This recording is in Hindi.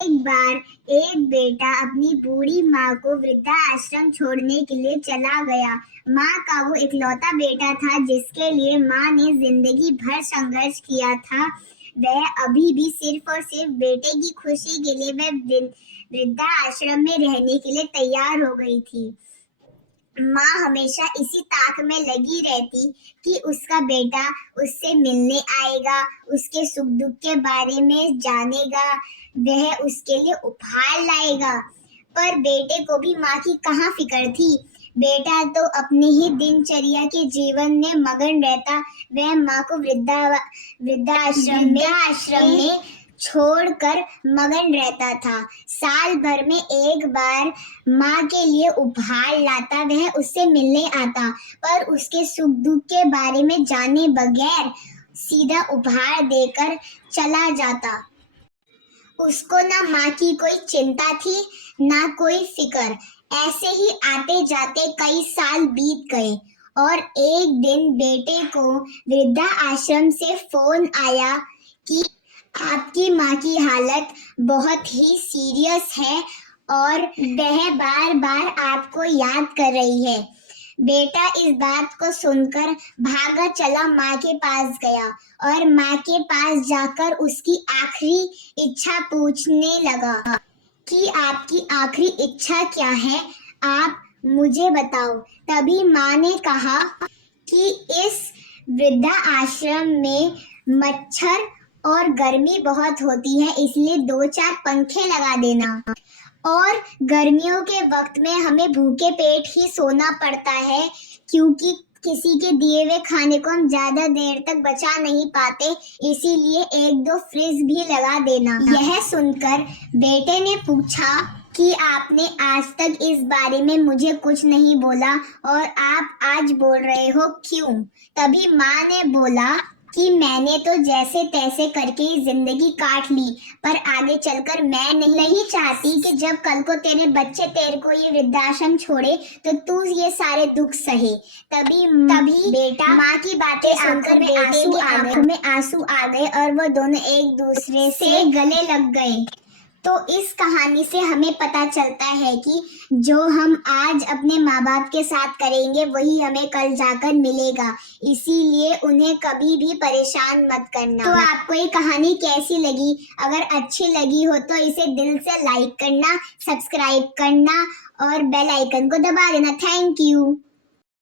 एक बार एक बेटा अपनी बूढ़ी माँ को वृद्धाश्रम छोड़ने के लिए चला गया। माँ का वो इकलौता बेटा था जिसके लिए माँ ने जिंदगी भर संघर्ष किया था। वह अभी भी सिर्फ और सिर्फ बेटे की खुशी के लिए वह वृद्धाश्रम में रहने के लिए तैयार हो गई थी। माँ हमेशा इसी ताक में लगी रहती कि उसका बेटा उससे मिलने आएगा, उसके सुख दुख के बारे में जानेगा, वह उसके लिए उपहार लाएगा। पर बेटे को भी माँ की कहाँ फिक्र थी। बेटा तो अपने ही दिनचर्या के जीवन में मगन रहता। वह माँ को वृद्धाश्रम में छोड़कर मगन रहता था। साल भर में एक बार माँ के लिए उपहार लाता, वह उससे मिलने आता, पर उसके सुख दुख के बारे में जाने बगैर सीधा उपहार देकर चला जाता। उसको ना माँ की कोई चिंता थी, ना कोई फिक्र। ऐसे ही आते जाते कई साल बीत गए और एक दिन बेटे को वृद्धा आश्रम से फोन आया कि आपकी माँ की हालत बहुत ही सीरियस है और वह बार बार आपको याद कर रही है। बेटा इस बात को सुनकर भागा चला माँ के पास गया और माँ के पास जाकर उसकी आखिरी इच्छा पूछने लगा कि आपकी आखिरी इच्छा क्या है, आप मुझे बताओ। तभी माँ ने कहा कि इस वृद्धा आश्रम में मच्छर और गर्मी बहुत होती है, इसलिए 2-4 पंखे लगा देना। और गर्मियों के वक्त में हमें भूखे पेट ही सोना पड़ता है, क्योंकि किसी के दिए हुए खाने को हम ज्यादा देर तक बचा नहीं पाते, इसीलिए 1-2 फ्रिज भी लगा देना। यह सुनकर बेटे ने पूछा कि आपने आज तक इस बारे में मुझे कुछ नहीं बोला और आप आज बोल रहे हो, क्यों? तभी माँ ने बोला कि मैंने तो जैसे तैसे करके जिंदगी काट ली, पर आगे चलकर मैं नहीं चाहती कि जब कल को तेरे बच्चे तेरे को ये वृद्धाश्रम छोड़े तो तू ये सारे दुख सहे। तभी बेटा माँ की बातें सुनकर आंखों में आंसू आ गए और वो दोनों एक दूसरे से गले लग गए। तो इस कहानी से हमें पता चलता है कि जो हम आज अपने माँ बाप के साथ करेंगे वही हमें कल जाकर मिलेगा, इसीलिए उन्हें कभी भी परेशान मत करना। तो आपको ये कहानी कैसी लगी? अगर अच्छी लगी हो तो इसे दिल से लाइक करना, सब्सक्राइब करना और बेल आइकन को दबा देना। Thank you.